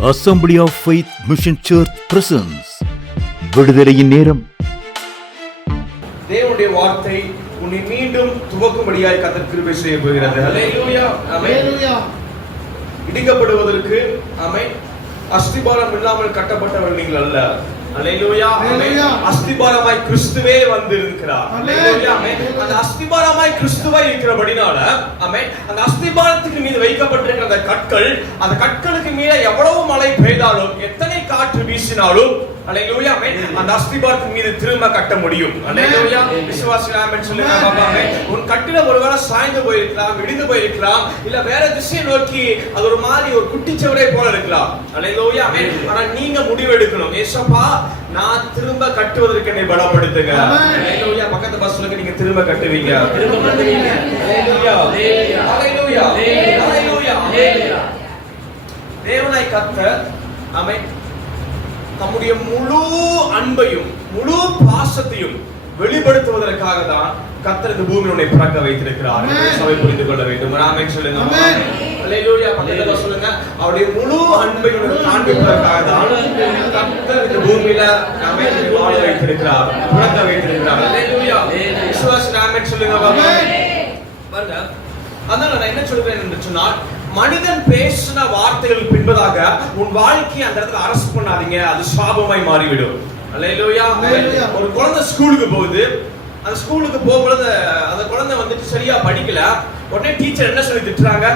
Assembly of Faith Mission Church presents விடுதலையின் நேரம். தேவனுடைய வார்த்தை உன்னை மீண்டும் துவக்கும்படியாய் கர்த்தர் கிருபை செய்ய போகிறது. ஹல்லேலூயா. ஆமென். இடிக்கப்படுவதற்கு ஆமென் அஸ்திபாரம் இல்லாமல் கட்டப்பட்டவர்கள் நீங்கள் அல்ல. ஹல்லேலூயா. ஆமென். அஸ்திபாரமாய் கிறிஸ்துவே வந்து இருக்கிறார். ஹல்லேலூயா. ஆமென். அந்த அஸ்திபாரமாய் கிறிஸ்துவாய் இருக்கிறபடினால ஆமென் அந்த அஸ்திபாரத்துக்கு மீது வைக்கப்பட்டிருக்கிற அந்த கற்களுக்கு மீது எவ்வளவு மழை பெய்தாலும் எத்தனை காற்று வீசினாலும் ஹல்லேலூயா ஆமென் அந்த அஸ்திபாரத்தின் மீது திரும்ப கட்ட முடியும். ஹல்லேலூயா. விசுவாசிகள் ஆமென் சொல்லுங்க. ஆமென். உன் கட்டிடம் ஒருவேளை சாய்ந்து போயிருக்கலாம், இடிந்து போயிருக்கலாம், இல்ல வேற திசையை நோக்கி அது ஒரு மாதிரி ஒரு குட்டிச்சவரை போல இருக்கலாம். ஹல்லேலூயா ஆமென். ஆனா நீங்க முடிவெடுக்கணும். ஏசப்பா நான் திரும்ப கட்டுவதற்கு என்னை பலப்படுத்துங்க. ஹல்லேலூயா. பக்கத்து பஸ்ஸுக்கு நீங்க திரும்ப கட்டுவீங்க. திரும்ப கட்டுவீங்க. ஹல்லேலூயா. ஹல்லேலூயா. ஹல்லேலூயா. ஹல்லேலூயா. தேவனாய் கர்த்தர் ஆமென் தம்முடைய முழு அன்பையும் முழு பாசத்தையும் வெளிப்படுத்துவதற்காக தான் கர்த்தர் இந்த பூமியை உன்னை பிறக்க வைத்திருக்கிறார். சபை புரிந்து கொள்ள வேண்டும். ஆமென் சொல்லுங்க. ஹல்லேலூயா. பக்கத்துல சொல்லுங்க. அவருடைய முழு அன்பையும் காண்பிப்பதற்காக தான் கர்த்தர் இந்த பூமியில நம்மை வாழ வைத்திருக்கிறார், பிறக்க வைத்திருக்கிறார். ஹல்லேலூயா. விசுவாசி ஆமென் சொல்லுங்க. பாருங்க, அதனால நான் என்ன சொல்றேன் என்று சொன்னால், மனிதன் பேசின வார்த்தைகள் பின்பதாக உன் வாழ்க்கையை அந்த இடத்துல அரஸ்ட் பண்ணாதீங்க. அது சாபமாய் மாறிவிடும். ஹல்லேலூயா. ஒரு குழந்தை ஸ்கூலுக்கு போகுது. அந்த ஸ்கூலுக்கு போகும்போது அந்த குழந்தை வந்துட்டு சரியா படிக்கல. உடனே டீச்சர் என்ன சொல்லி திட்டுறாங்க?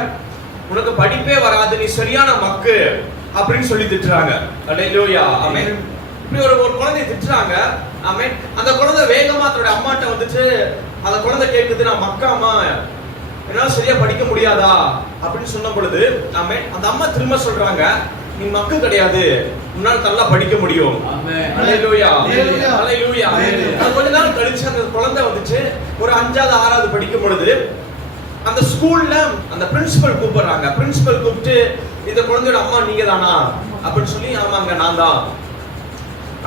உனக்கு படிப்பே வராது, நீ சரியான மக்கு அப்படின்னு சொல்லி திட்டுறாங்க. ஹல்லேலூயா. ஆமென். இப்படி ஒரு குழந்தையை திட்டுறாங்க. ஆமென். அந்த குழந்தை வேகமா தன்னுடைய அம்மாட்ட வந்துட்டு அந்த குழந்தை கேட்குது, நான் மக்காமா, என்னால சரியா படிக்க முடியாதா அப்படின்னு சொன்ன பொழுது ஆமென் அந்த அம்மா திரும்ப சொல்றாங்க, நீ மக்கு கிடையாது, உன்னால நல்லா படிக்க முடியும். ஹல்லேலூயா. ஹல்லேலூயா. கொஞ்ச நாள் கழிச்சு அந்த குழந்தை வந்துச்சு ஒரு 5வது 6வது படிக்கும் பொழுது அந்த ஸ்கூல்ல அந்த பிரின்சிபல் கூப்பிடுறாங்க. பிரின்சிபல் கூப்பிட்டு, இந்த குழந்தையோட அம்மா நீங்க தானா அப்படின்னு சொல்லி, ஆமாங்க நான் தான்.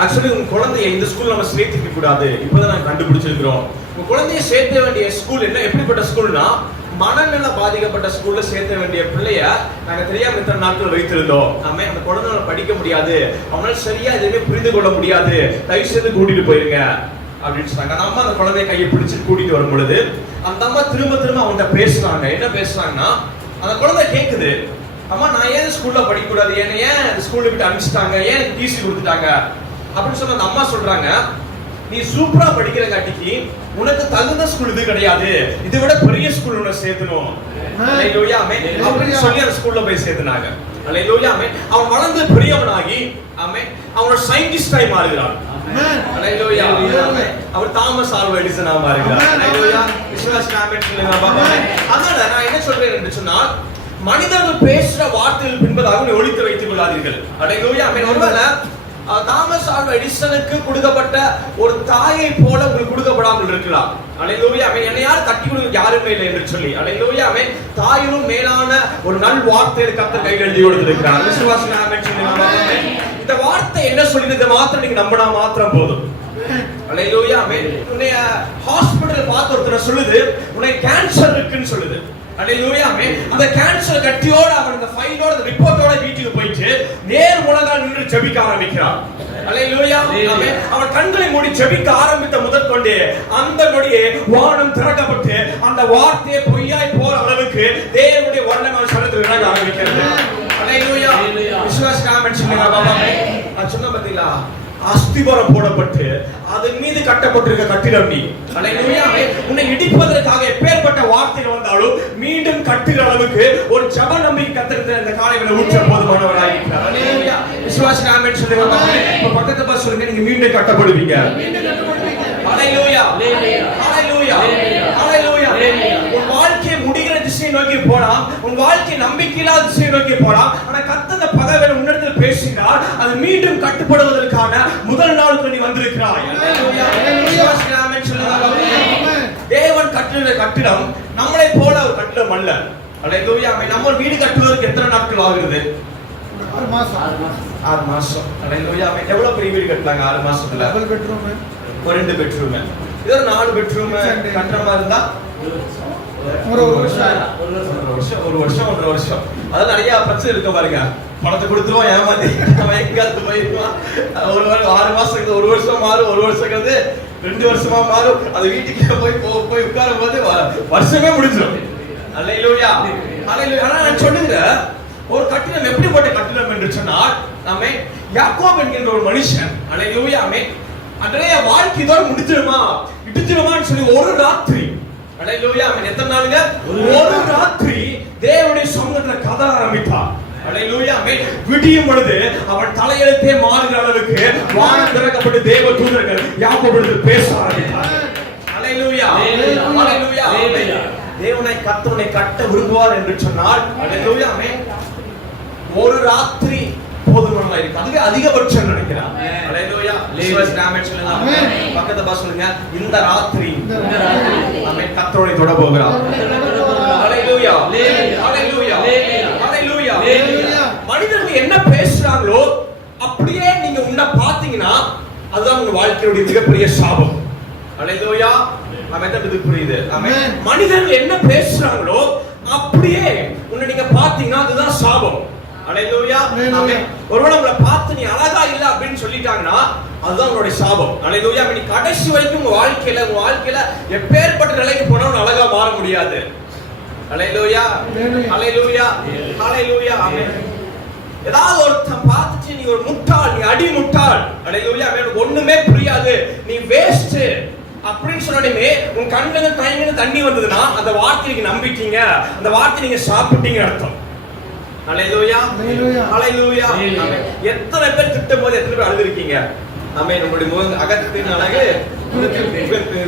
ஆக்சுவலி உங்க குழந்தைய இந்த ஸ்கூல்ல நம்ம சேர்த்துக்க கூடாது, இப்பதான் நாங்க கண்டுபிடிச்சிருக்கிறோம். உங்க குழந்தைய சேர்த்த வேண்டிய ஸ்கூல் என்ன, எப்படிப்பட்ட ஸ்கூல்னா மனநல பாதிக்கப்பட்ட ஸ்கூல்ல சேர்த்த வேண்டிய பிள்ளைய நாங்க தெரியாம இத்தனை நாட்கள் வைத்திருந்தோம். ஆமென். அந்த குழந்தைய படிக்க முடியாது, அவனால சரியா எதுவுமே புரிந்து கொள்ள முடியாது, தயவு செய்து கூட்டிட்டு போயிருங்க அப்படின்னு சொன்னாங்க. நம்ம அந்த குழந்தைய கையை பிடிச்சு கூட்டிட்டு வரும் பொழுது அந்த அம்மா திரும்ப திரும்ப அவன்கிட்ட பேசுறாங்க. என்ன பேசுறாங்கன்னா, அந்த குழந்தை கேக்குது, அம்மா நான் ஏன் ஸ்கூல்ல படிக்க கூடாது, ஏன் ஸ்கூல்ல விட்டு அனுப்பிச்சிட்டாங்க, ஏன் டிசி கொடுத்துட்டாங்க அப்படின்னு சொன்ன அந்த அம்மா சொல்றாங்க, நீ சூப்பரா படிக்கிறங்காட்டிக்கு உனக்கு தகுந்த ஸ்கூல் இது கிடையாது, இதை விட பெரிய ஸ்கூல் உன்னை சேர்த்தணும். ஹல்லேலூயா. ஆமென். அப்படின்னு சொல்லி அந்த ஸ்கூல்ல போய் சேர்த்துனாங்க. ஹல்லேலூயா. ஆமென். அவன் வளர்ந்து பெரியவனாகி ஆமென் அவனோட சயின்டிஸ்டாய் மாறுகிறான். ஹல்லேலூயா. அவர் தாமஸ் ஆல்வா எடிசனா மாறுகிறார். ஹல்லேலூயா. விசுவாசி ஆமென் சொல்லுங்க பாப்பா. அதனால நான் என்ன சொல்றேன் என்று சொன்னால், மனிதர்கள் பேசுற வார்த்தைகள் பின்பதாக நீ ஒழித்து வைத்துக் கொள்ளாதீர்கள். ஹல்லேலூயா. ஆமென். ஒருவேளை தாமஸ் ஆல்வா எடிசனுக்கு கொடுக்கப்பட்ட ஒரு தாயை போல உங்களுக்கு கொடுக்கப்படாமல் இருக்கலாம். ஹல்லேலூயா. ஆமென். என்னை யார் தட்டி கொடுக்க யாருமே இல்லை என்று சொல்லி, ஹல்லேலூயா. ஆமென். தாயிலும் மேலான ஒரு நல் வார்த்தையை கர்த்தர் கையில் எழுதி கொடுத்திருக்கிறார். விசுவாசி ஆமென் சொல்லுங்க. இந்த வார்த்தை என்ன சொல்லுது, இதை மாத்திரம் நீங்க நம்பினா மாத்திரம் போதும். ஹல்லேலூயா. ஆமென். உன்னை ஹாஸ்பிடல் பார்த்து ஒருத்தர் சொல்லுது, உனக்கு கேன்சர் இருக்குன்னு சொல்லுது. ஹல்லேலூயா. ஆமென். அந்த கேன்சர் கட்டியோட அவன் இந்த ஃபைலோட அந்த ரிப்போர்ட்டோட வீட்டுக்கு போயிட்டு நேர் முழங்கால் நின்று ஜெபிக்க ஆரம்பிக்கிறான். ஹல்லேலூயா. ஆமென். அவன் கண்களை மூடி ஜெபிக்க ஆரம்பித்த முதல் கொண்டே அந்த நொடியே வானம் திறக்கப்பட்டு அந்த வார்த்தையை பொய்யாய் போற அளவுக்கு தேவனுடைய வல்லமை சரத்தில் இறங்க ஆரம்பிக்கிறது. ஹல்லேலூயா. விசுவாசி ஆமென் சொல்லுங்க பாபா. நான் சொன்ன பாத்தீங்களா, அஸ்திபாரம் போடப்பட்டு அதன் மீது கட்டப்பட்டிருக்க கட்டிடம் நீ. ஹல்லேலூயா. உன்னை இடிப்பதற்காக எப்பேற்பட்ட வார்த்தைகள் வந்தாலும் மீண்டும் கட்டுகிற அளவுக்கு ஒரு ஜெப நம்பிக்கை கர்த்தர் இந்த காலையில ஊற்ற போதுமானவராய் இருக்கிறார். ஹல்லேலூயா. விசுவாசி ஆமென் சொல்லுங்க. இப்ப பக்கத்து பஸ் சொல்லுங்க, நீங்க மீண்டும் கட்டப்படுவீங்க. ஹல்லேலூயா. ஹல்லேலூயா. ஹல்லேலூயா. உன் வாழ்க்கை முடிகிற திசையை நோக்கி போலாம், உன் வாழ்க்கை நம்பிக்கையில்லாத திசையை நோக்கி போலாம். ஆனா கர்த்தர் பகவே உன்னிடத்தில் பேசினார், அது மீண்டும் கட்டுப்படுவதற்கான முதல் நாளுக்கு நீ வந்திருக்கிறாய். ஹல்லேலூயா. விசுவாசி ஆமென் சொல்லுங்க. தேவன் கட்டுகிற கட்டிடம் நம்மளை போல ஒரு கட்டிடம் அல்ல. ஹல்லேலூயா. நம்ம ஒரு வீடு கட்டுவதற்கு எத்தனை நாட்கள் ஆகுது? 6 மாசம். 6 மாசம். ஹல்லேலூயா. எவ்வளவு பெரிய வீடு கட்டலாங்க 6 மாசத்துல? டபுள் பெட்ரூம், ஒரு 2 பெட்ரூம், இது ஒரு 4 பெட்ரூம் கட்டற மாதிரி இருந்தா ஒரு வருஷம் 1.5 வருஷம். அதாவது நிறைய பிரச்சனை இருக்க பாருங்க. பணத்தை கொடுத்துருவோம், ஏமாத்தி அவன் எங்காவது போயிருவான். 6 மாசத்துக்கு 1 வருஷம் மாறும், 1 வருஷம் 2 வருஷமா மாறும். அது வீட்டுக்கு போய் உட்காரும் போது வருஷமே முடிஞ்சிடும். அல்லேலூயா, அல்லேலூயா. ஆனா நான் சொல்லுகிறேன், ஒரு கட்டிடம் எப்படிப்பட்ட கட்டிடம் என்று சொன்னால், நாமே யாக்கோபு என்கின்ற ஒரு மனுஷன், அல்லேலூயா, அன்றைய வாழ்க்கை இதோட இடிச்சிருமான்னு சொல்லி ஒரு ராத்திரி, அல்லேலூயா, எத்தனை நாளுங்க? ஒரு ராத்திரி தேவனுடைய சமூகத்துல கதை ஆரம்பித்தான். அல்லேலூயா, விடியும் பொழுது அவன் தலையெழுத்தே மாறுகிற அளவுக்கு வானம் திறக்கப்பட்டு தேவ தூதர்கள் யாக்கோபுக்கு பேச ஆரம்பித்தார்கள். அல்லேலூயா, அல்லேலூயா. தேவனை கர்த்தரை கட்ட விரும்புவார் என்று சொன்னால், அல்லேலூயா, ஒரு ராத்திரி போதுமானதா இருக்கு. அதுக்கு அதிகபட்சம் நினைக்கிறான். அல்லேலூயா. லேவஸ் ராமன் சொல்லுங்க, பக்கத்துல பாஸ் சொல்லுங்க, இந்த ராத்திரி ஆமென் கர்த்தரை தொட போகிறார். அல்லேலூயா, அல்லேலூயா, அல்லேலூயா. மனிதர்கள் என்ன பேசுறாங்களோ அப்படியே நீங்க உன்ன பாத்தீங்கன்னா அதுதான் உங்க வாழ்க்கையோட மிகப்பெரிய சாபம். அல்லேலூயா. இது புரியுது. மனிதர்கள் என்ன பேசுறாங்களோ அப்படியே உன்னை நீங்க பாத்தீங்கன்னா அதுதான் சாபம். அல்லேலூயா. ஒருவேளை உங்களை பார்த்து நீ அழகா இல்ல அப்படின்னு சொல்லிட்டாங்கன்னா அதுதான் உங்களுடைய சாபம். அல்லேலூயா. நீ கடைசி வரைக்கும் உங்க வாழ்க்கையில எப்பேற்பட்ட நிலைக்கு போனாலும் அழகா மாற முடியாது. அல்லேலூயா, அல்லேலூயா, அல்லேலூயா. ஏதாவது ஒருத்தன் பார்த்துட்டு நீ ஒரு முட்டாள், நீ அடி முட்டாள், அல்லேலூயா, எனக்கு ஒண்ணுமே புரியாது, நீ வேஸ்ட் அப்படின்னு சொன்னதுமே உன் கண்ணுல தண்ணி வந்ததுன்னா அந்த வார்த்தைக்கு நம்பிட்டீங்க, அந்த வார்த்தை நீங்க சாப்பிட்டீங்க அர்த்தம். அல்லேலூயா, அல்லேலூயா. எத்தனை பேர் திட்டும் போது எத்தனை பேர் அழுதுருக்கீங்க? ஆமென். நம்மளுடைய முகம் அகத்தின் அழகு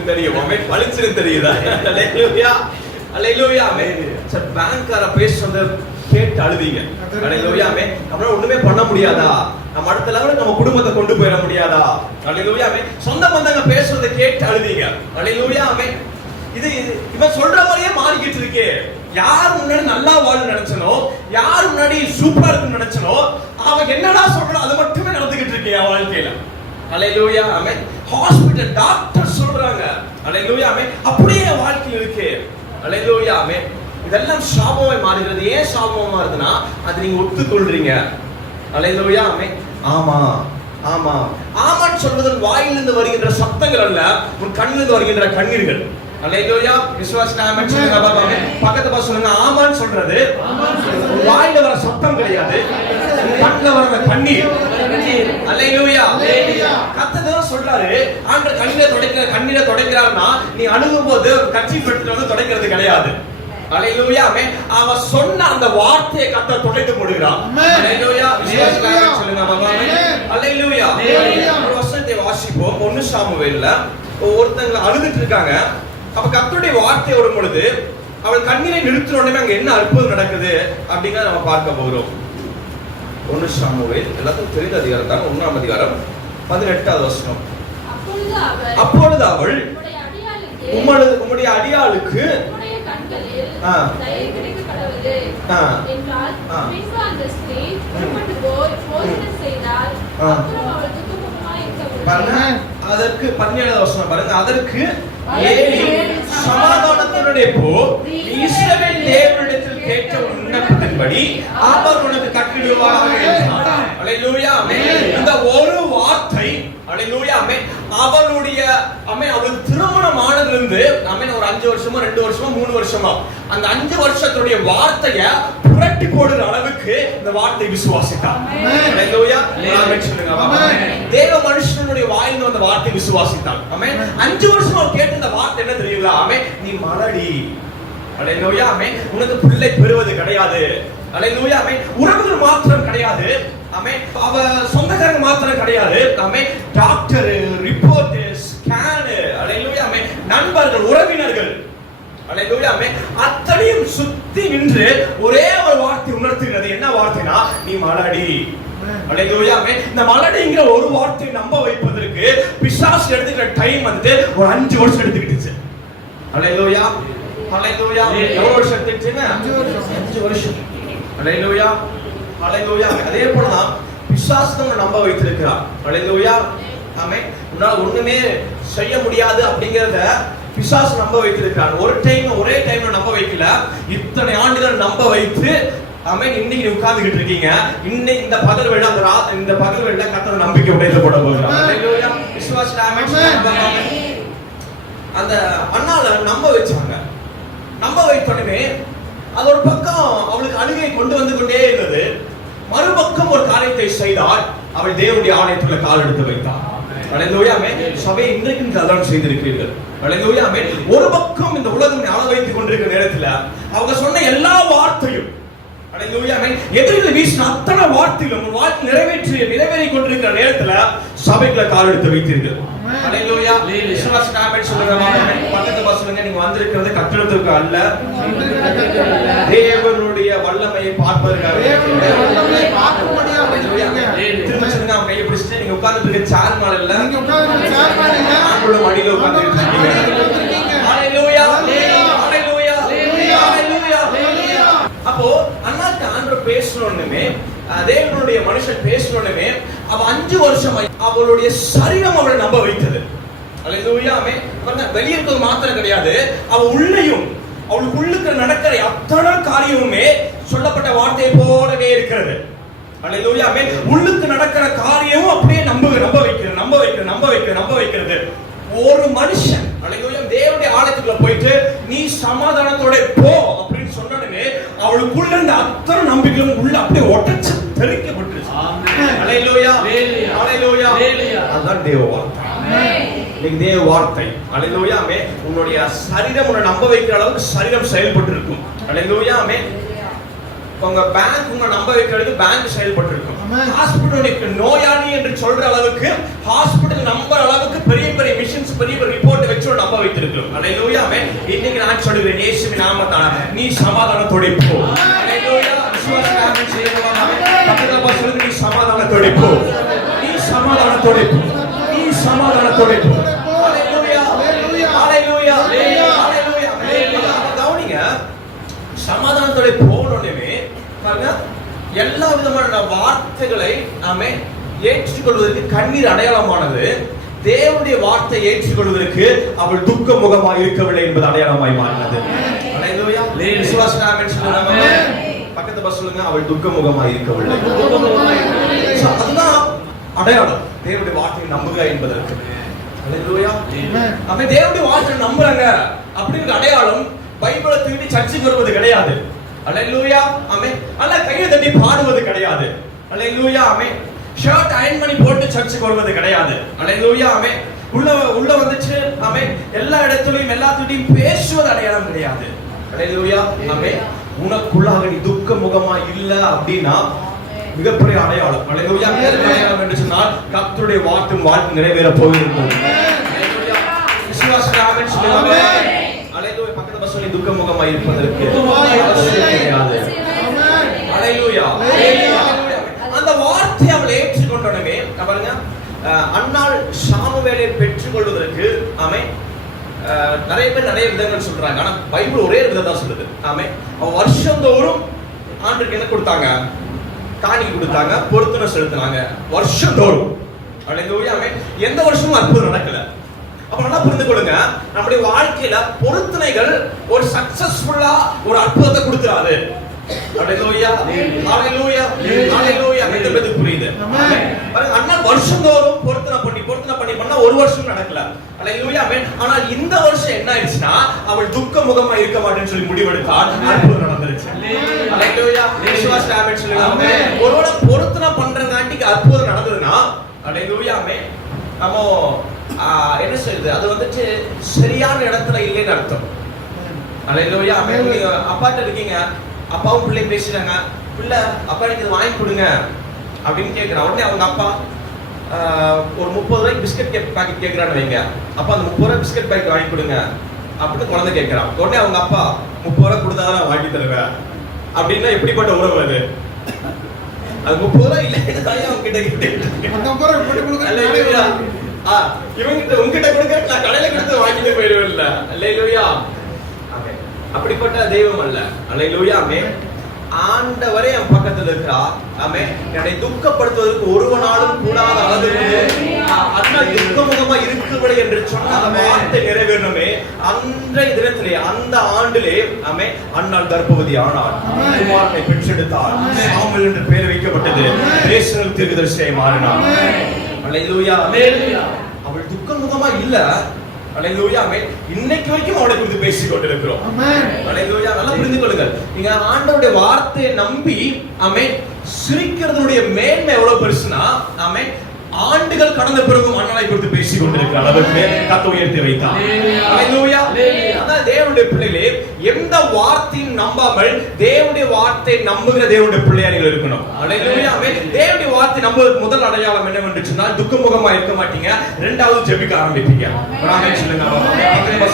தெரியும், ஆமென். வலிச்சிரு தெரியுதா? அல்லேலூயா, அல்லேலூயா. சார் பேங்க்கார பேசுறத கேட்டு அழுதீங்க. அல்லேலூயா. அப்புறம் ஒண்ணுமே பண்ண முடியாதா? நம்ம அடுத்த லெவலுக்கு நம்ம குடும்பத்தை கொண்டு போயிட முடியாதா? அல்லேலூயா. சொந்த பந்தங்க பேசுறத கேட்டு அழுதீங்க. அல்லேலூயா. இது இவன் சொல்ற மாதிரியே மாறிக்கிட்டு இருக்கே. யார் முன்னாடி நல்லா வாழ நினைச்சனோ, யார் முன்னாடி சூப்பரா இருக்குன்னு நினைச்சனோ, அவன் என்னடா சொல்றான் அது மட்டுமே நடந்துகிட்டு இருக்கே என் வாழ்க்கையில. அல்லேலூயா. ஆமென். ஹாஸ்பிடல் டாக்டர் சொல்றாங்க. அல்லேலூயா. அப்படியே வாழ்க்கையில் இருக்கு. அல்லேலூயா. ஆமென். இதெல்லாம் சாபமாய் மாறுகிறது. ஏன் சாபமா மாறுதுன்னா அது நீங்க ஒத்துக்கொள்றீங்க. அல்லேலூயா. ஆமென். ஆமா ஆமா ஆமான்னு சொல்வதன் வாயிலிருந்து வருகின்ற சத்தங்கள் அல்ல, உன் கண்ணிலிருந்து வருகின்ற கண்ணீர்கள். அல்லேலூயா. விசுவாசனாமன் சொல்லுங்க பாபா. பக்கத்து பாஸ் சொல்லுங்க, ஆமான்னு சொல்றது வாயில வர சத்தம் கிடையாது, கண்ணில வர கண்ணீர். அல்லேலூயா. கர்த்தர் சொல்றாரு, ஆண்டவர் கண்ணீரை துடைக்கிறார்னா நீ அழுகும் போது கட்சி பெற்று வந்து துடைக்கிறது கிடையாது. அல்லேலூயா. அவன் சொன்ன அந்த வார்த்தையை கர்த்தர் துடைத்து போடுகிறார். அல்லேலூயா. விசுவாசனாமன் சொல்லுங்க பாபா. அல்லேலூயா. ஒரு வசனத்தை வாசிப்போம். 1 சாமுவேல்ல ஒருத்தங்க அழுதுட்டு இருக்காங்க. அப்ப கர்த்தருடைய வார்த்தை வரும் பொழுது அவள் கண்ணீரை நிறுத்தின உடனே அங்க என்ன அற்புதம் நடக்குது அப்படிங்கறத நம்ம பார்க்க போகிறோம். 1 சாமுவேல் எல்லாத்துக்கும் தெரிந்த அதிகாரம் தான், 1ஆம் அதிகாரம் 18வது வசனம். அப்பொழுது அவள் உம்முடைய அடியாளுக்கு அதற்கு 17வது வசனம் பாருங்க. அதற்கு ஏலி சமாதானத்தோடே போ, இஸ்ரவேல் தேவனிடத்தில் கேட்ட விண்ணப்பத்தின்படி அவர் உனக்கு கட்டிடுவார் என்றார். அல்லேலூயா. இந்த ஒரு வார்த்தை, அல்லேலூயா, அவளுடைய அவளுக்கு திருமணம் ஆனதிலிருந்து ஒரு 5 வருஷமோ 2 வருஷமோ 3 வருஷமோ அந்த 5 வருஷத்துடைய வார்த்தையை புரட்டி போடுற அளவுக்கு இந்த வார்த்தை விசுவாசித்தார். அல்லேலூயா. தேவ மனுஷனுடைய வாயிலிருந்து அந்த வார்த்தை விசுவாசித்தார். 5 வருஷமா கேட்ட இந்த வார்த்தை என்ன தெரியுங்களா? நீ மலடி. அல்லேலூயா. உனக்கு பிள்ளை பெறுவது கிடையாது. அல்லேலூயா. உறவுகள் மாத்திரம் கிடையாது, அவ சொந்தக்காரங்க மாத்திரம் கிடையாது, டாக்டர், ரிப்போர்ட், ஸ்கேன், அல்லேலூயா, நண்பர்கள், உறவினர்கள், அல்லேலூயா, அத்தனையும் சுத்தி நின்று ஒரே ஒரு வார்த்தை உணர்த்துகிறது. என்ன வார்த்தைனா நீ மலடி. அல்லேலூயா. இந்த மலடிங்கிற ஒரு வார்த்தை நம்ப வைப்பதற்கு பிசாசு எடுத்துக்கிற டைம் வந்து ஒரு 5 வருஷம் எடுத்துக்கிட்டுச்சு. அல்லேலூயா, அல்லேலூயா. எவ்வளவு வருஷம் எடுத்துக்கிச்சுங்க? 5 வருஷம். அல்லேலூயா, அல்லேலூயா. அதே போலதான் பிசாசு நம்ப வைத்திருக்கிறார். அல்லேலூயா. ஆமென். உன்னால ஒண்ணுமே செய்ய முடியாது அப்படிங்கறத பிசாசு நம்ப வைத்திருக்கிறான். ஒரே டைம்ல நம்ப வைக்கல, இத்தனை ஆண்டுகள் நம்ப வைத்து ஆமென். இன்னைக்கு உட்கார்ந்துகிட்டு இருக்கீங்க. இன்னைக்கு இந்த பகல் வேளை இந்த பகல் வேளை கர்த்தர் நம்பிக்கை உடைத்து போட போகிறார். ஹalleluya. விசுவாசம் ஆமென். அந்த அண்ணால நம்ப வச்சாங்க. நம்ப வைத்தோடனே அது ஒரு பக்கம் அவளுக்கு அழுகை கொண்டு வந்து கொண்டே இருந்தது. மறுபக்கம் ஒரு காரியத்தை செய்தால் அவள் தேவனுடைய ஆலயத்துக்குள்ள கால் எடுத்து வைத்தாள். ஹalleluya. ஆமென். சபை இன்றைக்கும் அதான் செய்திருக்கிறீர்கள். ஹalleluya. ஆமென். ஒரு பக்கம் இந்த உலகம் ஆள வைத்துக் கொண்டிருக்கிற நேரத்துல அவங்க சொன்ன எல்லா வார்த்தையும் ஹalleluya. ஆமென். எதிரில் வீசின அத்தனை வார்த்தைகளும் உன் வாழ்க்கை நிறைவேறி கொண்டிருக்கிற நேரத்துல சபைக்குள்ள கால் எடுத்து வைத்தீர்கள். ஹalleluya. விசுவாசம் ஆமென் சொல்லுங்க. ஆமென். பக்கத்து பசங்க நீங்க வந்திருக்கிறது கட்டடத்துக்கு அல்ல, தேவனுடைய வல்லமையை பார்ப்பதற்காக. திரும்ப சொல்லுங்க. அவங்க கையை பிடிச்சிட்டு நீங்க உட்கார்ந்துட்டு இருக்க சேர் மேல இல்ல, நீங்க உட்கார்ந்துட்டு சேர் மேல இல்ல, ஆண்களோட மடியில உட்கார்ந்துட்டு இருக்கீங்க. ஹalleluya. ஹalleluya. ஹalleluya. அப்போ அண்ணாக்கு ஆண்டவர் பேசணும்னுமே, தேவனுடைய மனுஷன் பேசணும்னுமே அவ 5 வருஷம் அவளுடைய சரீரம் அவளை நம்ப வைத்தது. ஹalleluya. ஆமென். வெளியே இருக்கிறது மாத்திரம் கிடையாது, அவ உள்ளேயும் அவளுக்கு உள்ளுக்கு நடக்கிற அத்தனை காரியமுமே சொல்லப்பட்ட வார்த்தையை போலவே இருக்கிறது. ஹalleluya. ஆமென். உள்ளுக்கு நடக்கிற காரியமும் அப்படியே நம்ப வைக்கிறது. ஒரு மனுஷன் ஹalleluya தேவனுடைய ஆலயத்துக்குள்ள போயிட்டு நீ சமாதானத்தோட போ அப்படின்னு சொன்னனே அவளுக்குள்ள இருந்த அத்தனை நம்பிக்கையும் உள்ள அப்படியே ஒட்டச்சு தெளிக்கப்பட்டுச்சு. ஆமென். ஹalleluya. ஹalleluya. அதான் தேவ வார்த்தை. ஆமென். இன்னைக்கு தேவ வார்த்தை. ஹalleluya. ஆமென். உன்னுடைய சரீரம் உன்னை நம்ப வைக்கிற அளவுக்கு சரீரம் செயல்பட்டு இருக்கும். ஹalleluya. ஆமென். உங்க பேங்க் உங்க நம்ப வைக்கிறது பேங்க் செயல்பட்டு இருக்கும். ஹாஸ்பிடலுக்கு நோயாளி என்று சொல்ற அளவுக்கு ஹாஸ்பிடல் நம்பர் அளவுக்கு பெரிய பெரிய மிஷன்ஸ் பெரிய ரிப்போர்ட் வச்சு நம்ப வைத்திருக்கிறோம். ஹalleluya. ஆமென். இன்னைக்கு நான் சொல்கிறேன் இயேசுவின் நாமத்தால நீ சமாதானத்தோட போ. ஹalleluya. விசுவாசம் ஆமென் செய்யுங்க. ஆமென். பக்கத்துல சொல்லுங்க நீ சமாதானத்தோட போ. நீ சமாதானத்தோட போ. நீ சமாதானத்தோட போ. ஹalleluya. ஹalleluya. ஹalleluya. கவனிங்க. சமாதானத்தோட போனோடனே பாருங்க எல்லா விதமான வார்த்தைகளை நாமே ஏற்றுக்கொள்வதற்கு கண்ணீர் அடையாளமானது. தேவனுடைய வார்த்தை ஏற்றுக்கொள்வதற்கு அவள் துக்க முகமாய் இருக்கவில்லை என்பது அடையாளமாய் மாறினது. ஹalleluya. விசுவாசம் ஆமென் சொல்லுங்க. பக்கத்து பஸ் சொல்லுங்க. அவள் துக்க முகமாய் இருக்கவில்லை. அதுதான் அடையாளம் தேவனுடைய வார்த்தையை நம்புக என்பதற்கு. ஹalleluya. நம்ம தேவனுடைய வார்த்தையை நம்புறாங்க அப்படிங்கிற அடையாளம் பைபிளை தூக்கி சர்ச்சுக்கு வருவது கிடையாது. ஹalleluya. ஆமென். அல்ல கையை தட்டி பாடுவது கிடையாது. ஹalleluya. ஆமென். ஷர்ட் அயர்ன் பண்ணி போட்டு சர்ச்சுக்கு வருவது கிடையாது. ஹalleluya. ஆமென். உள்ள வந்துச்சு ஆமென் எல்லா இடத்துலயும் எல்லாத்துடையும் பேசுவது அடையாளம் கிடையாது. ஹalleluya. ஆமென். உனக்குள்ளாக நீ துக்க முகமா இல்ல அப்படினா மிகப்பெரிய அடையாளம். ஹalleluya. அடையாளம் என்று சொன்னால் கர்த்தருடைய வார்த்தை நிறைவேற போகிறது. ஹalleluya. விசுவாசம் ஆமென் சொல்லுங்க. ஹalleluya. பக்கத்து பஸ்ல துக்க முகமா இருப்பதற்கு அவசியம் கிடையாது. ஆமென். ஹalleluya. அந்த வார்த்தையை அவள் ஏற்றுக்கொண்டனமே பாருங்க. அன்னாள் சாமுவேலை பெற்றுக்கொள்வதற்கு ஆமென் நிறைய பேர் நிறைய விதங்கள் சொல்றாங்க. ஆனா பைபிள் ஒரே விதம் தான் சொல்லுது. ஆமென். அவ வருஷந்தோறும் ஆண்டுக்கு என்ன கொடுத்தாங்க? காணிக்கை கொடுத்தாங்க, பொருத்தனை செலுத்தினாங்க வருஷந்தோறும். ஹalleluya. ஆமென். எந்த வருஷமும் அற்புதம் நடக்கல. அப்ப நல்லா புரிந்து கொள்ளுங்க, நம்முடைய வாழ்க்கையில பொருத்தனைகள் ஒரு சக்சஸ்ஃபுல்லா ஒரு அற்புதத்தை கொடுத்துறாது. ஹalleluya. ஹalleluya. ஹalleluya. இது புரியுது. ஆமென். பாருங்க அண்ணா வருஷந்தோறும் பொருத்தனை பண்ணி பண்ணா ஒரு வருஷம் நடக்கல. ஹalleluya. ஆமென். ஆனா இந்த வருஷம் என்ன ஆயிடுச்சுனா அவள் துக்க முகமா இருக்க மாட்டேன்னு சொல்லி முடிவெடுத்தாள். அற்புதம் நடந்துருச்சு. ஹalleluya. விசுவாசம் ஆமென் சொல்லுங்க. ஆமென். ஒருவேளை பொருத்தனை பண்றங்காட்டிக்கு அற்புதம் நடந்ததுன்னா ஹalleluya. ஆமென். நம்ம என்ன சொல்றது அது வந்துட்டு சரியான இடத்துல இல்லைன்னு அர்த்தம். ஹalleluya. ஆமென். நீங்க அப்பாட்ட இருக்கீங்க, அப்பாவும் பிள்ளையும் பேசுறாங்க, பிள்ளை அப்பா எனக்கு இது வாங்கி கொடுங்க அப்படின்னு கேட்கிறான். உடனே அவங்க அப்பா ஒரு 30 ரூபாய்க்கு பிஸ்கட் பாக்கெட் கேட்கறான்னு வைங்க. அப்பா அந்த 30 ரூபாய் பிஸ்கட் பாக்கெட் வாங்கி கொடுங்க அப்படின்னு குழந்தை கேட்கிறான். உடனே அவங்க அப்பா 30 ரூபாய் கொடுத்தாதான் வாங்கி தருவேன் அப்படின்னா எப்படிப்பட்ட உறவு அது? அது 30 ரூபாய் இல்லைன்னு அவங்க கிட்ட இவங்கிட்ட உங்ககிட்ட கொடுக்க நான் கடையில கொடுத்து வாங்கிட்டு போயிடுவேன்ல. அல்லேலூயா. அப்படிப்பட்ட தெய்வம் அல்ல. அல்லேலூயா. ஆமென். ஆண்டவரே என் பக்கத்துல இருக்கிறார். ஆமென். என்னை துக்கப்படுத்துவதற்கு ஒருவனாலும் கூடாத அளவுக்கு அண்ணல் துக்கமுகமா இருக்கிறவளே என்று சொன்ன அந்த வார்த்தை நிறைவேறணுமே. அன்றைய தினத்திலே அந்த ஆண்டிலே ஆமென் அண்ணல் கர்ப்பவதி ஆனாள். குமாரனை பெற்றெடுத்தாள். சாமுவேல் என்று பெயர் வைக்கப்பட்டது. ரேசல் தீர்க்கதரிசியாய் மாறினாள். அல்லேலூயா. அவள் துக்கமுகமா இல்ல. அல்லேலூயா. ஆமென். இன்னைக்கு வரைக்கும் அவளை குறித்து பேசிக் கொண்டிருக்கிறோம். அல்லேலூயா. நல்லா புரிந்து கொள்ளுங்கள். நீங்க ஆண்டவருடைய வார்த்தையை நம்பி ஆமென் சிரிக்கிறதுடைய மேன்மை எவ்வளவு பெருசுனா ஆமென் ஆண்டுகள் கடந்த பிறகும் அண்ணலை குறித்து பேசிக் கொண்டிருக்கிற அளவுக்கு கர்த்தர் உயர்த்தி வைத்தார். அல்லேலூயா. அதான் தேவனுடைய பிள்ளைகளே, எந்த வார்த்தையும் நம்பாமல் தேவனுடைய வார்த்தை நம்புகிற தேவனுடைய பிள்ளையா நீங்கள் இருக்கணும். அல்லேலூயா. தேவனுடைய வார்த்தை நம்புவதற்கு முதல் அடையாளம் என்னவென்று சொன்னால் துக்கமுகமா இருக்க மாட்டீங்க. இரண்டாவது ஜெபிக்க ஆரம்பிப்பீங்க. ஆமென் சொல்லுங்க.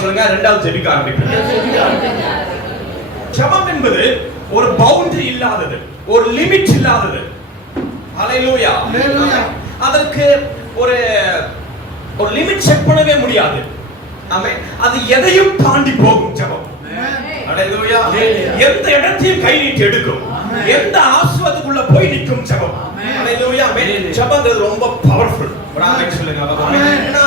சொல்லுங்க. இரண்டாவது ஜெபிக்க ஆரம்பிப்பீங்க. ஜெபம் என்பது ஒரு பவுண்டரி இல்லாதது, ஒரு லிமிட் இல்லாதது. அல்லேலூயா. அதற்கு ஒரு லிமிட் செட் பண்ணவே முடியாது. ஆமென். அது எதையும் தாண்டி போகும் ஜெபம். அல்லேலூயா. எந்த இடத்தையும் கை நீட்டி எடுக்கும். எந்த ஆசீர்வாதத்துக்குள்ள போய் நிற்கும் ஜெபம். அல்லேலூயா. ஜெபம்ங்கிறது ரொம்ப பவர்ஃபுல். ஆமென் சொல்லுங்க. ஏன்னா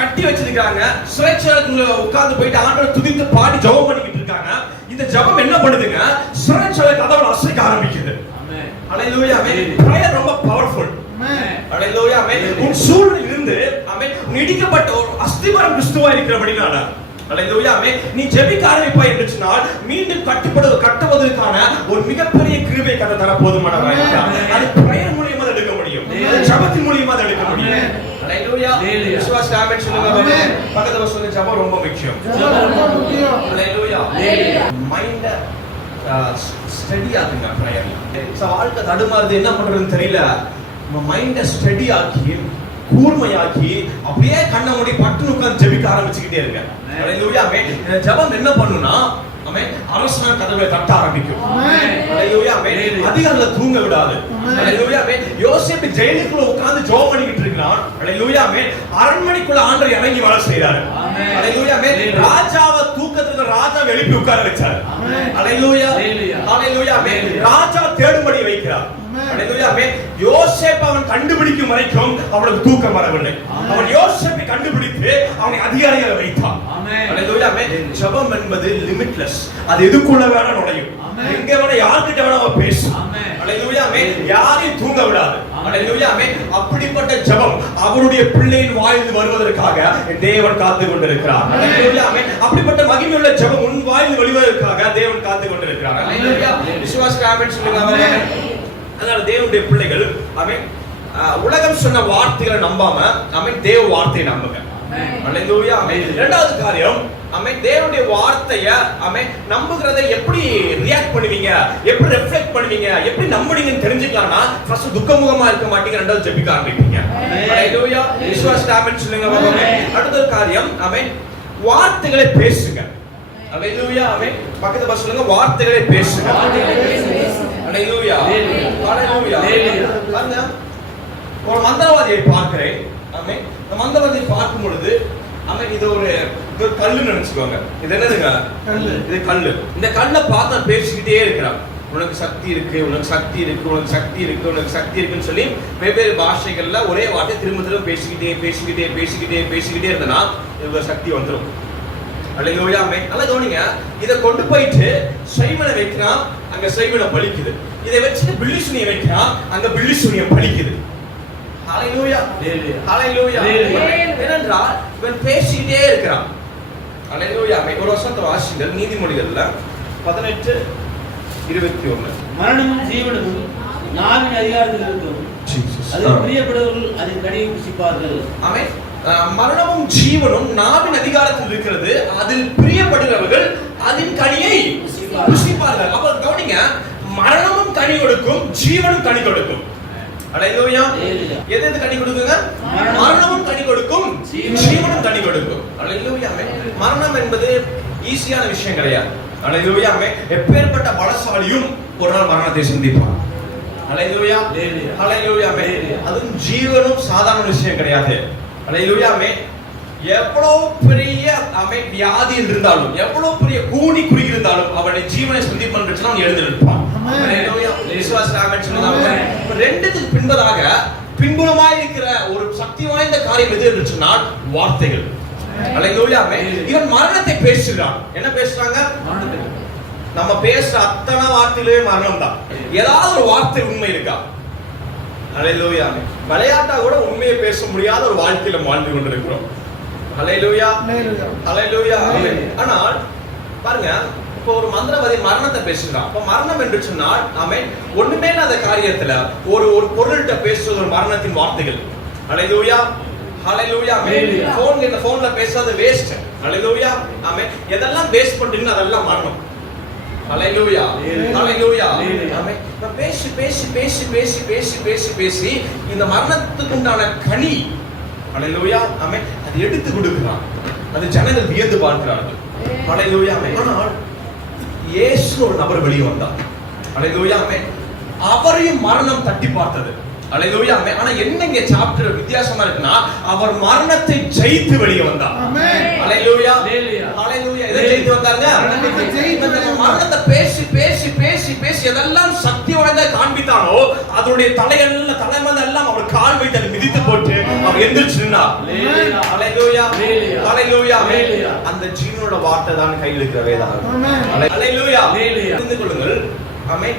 கட்டி வச்சிருக்காங்க, சிறைச்சாலைக்குள்ள உட்கார்ந்து போயிட்டு ஆண்டவரை துதித்து பாடி ஜெபம் பண்ணிக்கிட்டு இருக்காங்க. இந்த ஜெபம் என்ன பண்ணுதுங்க? சிறைச்சாலை கதவுல அசைக்க ஆரம்பிக்குது. அல்லேலூயா. பிரேயர் ரொம்ப பவர்ஃபுல். அல்லேலூயா. உன் சூழலில் இருந்து ஆமென் இடிக்கப்பட்ட ஒரு அஸ்திவாரம் கிறிஸ்துவா இருக்கிறபடினால அல்லேலூயா. நீ ஜெபிக்க ஆரம்பிப்பாய் என்று சொன்னால் மீண்டும் கட்டுவதற்கான ஒரு மிகப்பெரிய கிருபை கர்த்தர் தர போதுமானவராக இருக்கிறார். அது பிரேயர் மூலமா எடுக்க முடியும். ஜெபத்தின் மூலமா எடுக்க முடியும். அல்லேலூயா. விசுவாச ஆமென் சொல்லுங்க. பக்கத்துல சொல்லுங்க. ஜெபம் ரொம்ப முக்கியம். அல்லேலூயா. மைண்ட ஸ்டடி ஆகுங்க பிரேயர்ல. வாழ்க்கை தடுமாறுது, என்ன பண்றதுன்னு தெரியல. மைண்ட ஸ்டடி ஆக்கி கூர்மையாக்கி அப்படியே கண்ணை மூடி பட்டு உட்கார்ந்து ஜெபிக்க ஆரம்பிச்சுக்கிட்டே இருக்க. அல்லேலூயா. ஜெபம் என்ன பண்ணுனா ஆமென் அரசன் கதவை தட்ட ஆரம்பிக்கும். அல்லேலூயா. அதிகாரத்துல தூங்க விடாது. அல்லேலூயா. யோசேப்பு ஜெயிலுக்குள்ள உட்கார்ந்து ஜெபம் பண்ணிக்கிட்டு இருக்கான். அல்லேலூயா. அரண்மனைக்குள்ள ஆண்டவர் இறங்கி வேலை செய்றாரு. அல்லேலூயா. ராஜாவை தூக்கத்துல ராஜாவை எழுப்பி உட்கார வச்சாரு. அல்லேலூயா. அல்லேலூயா. ராஜா தேடும்படி வைக்கிறார். அல்லேலூயா. யோசேப்பு அவன் கண்டுபிடிக்கும் வரைக்கும் அவனுக்கு தூக்கம் வரவில்லை. அவன் யோசேப்பை கண்டுபிடித்து அவனை அதிகாரியாக வைத்தான். அல்லேலூயா. ஜெபம் என்பது லிமிட்லெஸ். அது எதுக்குள்ள வேணா நுழையும். எங்க வேணா யார்கிட்ட வேணா பேசும். அல்லேலூயா. யாரையும் தூங்க விடாது. அல்லேலூயா. அப்படிப்பட்ட ஜெபம் அவருடைய பிள்ளையின் வாயிலிருந்து வருவதற்காக தேவன் காத்து கொண்டிருக்கிறார். அல்லேலூயா. அப்படிப்பட்ட மகிமையுள்ள ஜெபம் உன் வாயிலிருந்து வெளிவருவதற்காக தேவன் காத்து கொண்டிருக்கிறார். அல்லேலூயா. விசுவாச ஆமென் சொல்லுங்க. அதனால தேவனுடைய பிள்ளைகள் ஆமென் உலகம் சொன்ன வார்த்தைகளை நம்பாம ஆமென் தேவ வார்த்தையை நம்புங்க. அல்லேலூயா. ஆமென். இரண்டாவது காரியம் ஆமென் தேவனுடைய வார்த்தையை ஆமென் நம்புகிறதை எப்படி ரியாக்ட் பண்ணுவீங்க, எப்படி ரிஃப்ளெக்ட் பண்ணுவீங்க, எப்படி நம்புவீங்கன்னு தெரிஞ்சுக்கலாம்னா ஃபர்ஸ்ட் துக்கமுகமா இருக்க மாட்டீங்க. இரண்டாவது ஜெபிக்க ஆரம்பிப்பீங்க. அல்லேலூயா. விசுவாச ஆமென் சொல்லுங்க. அடுத்த காரியம் ஆமென் வார்த்தைகளை பேசுங்க. அல்லேலூயா. ஆமென். பக்கத்துல பாருங்க சொல்லுங்க. வார்த்தைகளை பேசுங்க. அல்லேலூயா. அல்லேலூயா. பாருங்க ஒரு மந்திரவாதியை பார்க்கிறேன். ஆமென். இந்த மந்திரவாதியை பார்க்கும் பொழுது ஆமென் இது ஒரு கல்லு நினைச்சுக்கோங்க. இது என்னதுங்க? கல்லு. இது கல்லு. இந்த கல்லை பார்த்தா பேசிக்கிட்டே இருக்கிறான். உனக்கு சக்தி இருக்கு, உனக்கு சக்தி இருக்கு, உனக்கு சக்தி இருக்கு, உனக்கு சக்தி இருக்குன்னு சொல்லி வெவ்வேறு பாஷைகள்ல ஒரே வார்த்தை திரும்ப திரும்ப பேசிக்கிட்டே இருந்தனா இவங்க சக்தி வந்துடும். அல்லேலூயா. நல்லா கவனிங்க. இதை கொண்டு போயிட்டு சைவனை வைக்கிறான், அங்க சைவனை பலிக்குது. இதை வச்சுட்டு பில்லிசூனியை வைக்கிறான், அங்க பில்லிசூனியம் பலிக்குது. ஹல்லேலூயா. ஹல்லேலூயா. ஏனென்றால் இவன் பேசிக்கிட்டே இருக்கிறான். அல்லேலூயா. ஒரு வசனத்தை வாசிங்கள். நீதிமொழிகள்ல 18:21. மரணமும் ஜீவனும் நாவின் அதிகாரத்தில் இருக்கும். அதில் பிரியப்படுவர்கள் அதன் கனியை புசிப்பார்கள். ஆமென். மரணமும் ஜீவனும் நாவின் அதிகாரத்தில் இருக்கிறது. அதில் பிரியப்படுகிறவர்கள் அதன் கனியை புசிப்பார்கள். அப்ப கவனிங்க. மரணமும் கனி கொடுக்கும், ஜீவனும் கனி கொடுக்கும். அல்லேலூயா. எது கனி கொடுக்குங்க? மரணமும் கனி கொடுக்கும், ஜீவனும் கனி கொடுக்கும். அல்லேலூயா. மரணம் என்பது ஈஸியான விஷயம் கிடையாது. அல்லேலூயா. எப்பேற்பட்ட பலசாலியும் ஒரு நாள் மரணத்தை சந்திப்பான். அல்லேலூயா. அல்லேலூயா. அதுவும் ஜீவனும் சாதாரண விஷயம் கிடையாது. அல்லேலூயா. எவ்வளவு பெரிய வியாதியில் இருந்தாலும், எவ்வளவு பெரிய கூனி குறுகி இருந்தாலும் அவனுடைய ஜீவனை சுத்தி பண்றதுன்னா அவன் எழுந்திருப்பான். ரெண்டுத்துக்கு பின்பதாக பின்புலமாய் இருக்கிற ஒரு சக்தி வாய்ந்த காரியம் எது என்று சொன்னால் வார்த்தைகள். அல்லேலூயா. இவன் மரணத்தை பேசுகிறான். என்ன பேசுறாங்க? நம்ம பேசுற அத்தனை வார்த்தையிலே மரணம் தான். ஏதாவது ஒரு வார்த்தை உண்மை இருக்கா? அல்லேலூயா. விளையாட்டா கூட உண்மையை பேச முடியாத ஒரு வாழ்க்கையில வாழ்ந்து கொண்டிருக்கிறோம். அல்லேலூயா, அல்லேலூயா. ஆனால் பாருங்க, இப்போ ஒரு மந்திரவாதி மரணத்தை பேசுறான். அப்ப மரணம் என்று சொன்னால் ஆமென், ஒண்ணுமே இல்லாத காரியத்துல ஒரு பொருள்கிட்ட பேசுவது ஒரு மரணத்தின் வார்த்தைகள். அல்லேலூயா, அல்லேலூயா. போன்ல பேசாத வேஸ்ட். அல்லேலூயா, ஆமென். எதெல்லாம் வேஸ்ட் பண்றீங்க அதெல்லாம் மரணம். அல்லேலூயா, அல்லேலூயா. ஆமென். பேசி பேசி பேசி பேசி பேசி பேசி பேசி இந்த மரணத்துக்கு உண்டான கனி, அல்லேலூயா, ஆமென், அது எடுத்து கொடுக்கிறான். அது ஜனங்கள் வியந்து பார்க்கிறார்கள். அல்லேலூயா. ஆனால் இயேசு ஒரு நபர் வெளியே வந்தார். அல்லேலூயா. அவரையும் மரணம் தட்டி பார்த்தது. அல்லேலூயா. ஆனா என்ன இங்க சாப்டர் வித்தியாசமா இருக்குன்னா, அவர் மரணத்தை ஜெயித்து வெளியே வந்தார். அல்லேலூயா, அல்லேலூயா. எதை ஜெயித்து வந்தாங்க? மரணத்தை பேசி பேசி பேசி பேசி எதெல்லாம் சக்தி வாய்ந்த காண்பித்தானோ அதனுடைய தலைமேல எல்லாம் அவர் கால் வைத்து அதை மிதித்து போட்டு அவர் எந்திரிச்சு நின்றார். அல்லேலூயா, அல்லேலூயா. அந்த ஜீவனோட வார்த்தை தான் கையில் இருக்கிற வேதாகம். அல்லேலூயா. புரிந்து கொள்ளுங்கள். ஆமென்.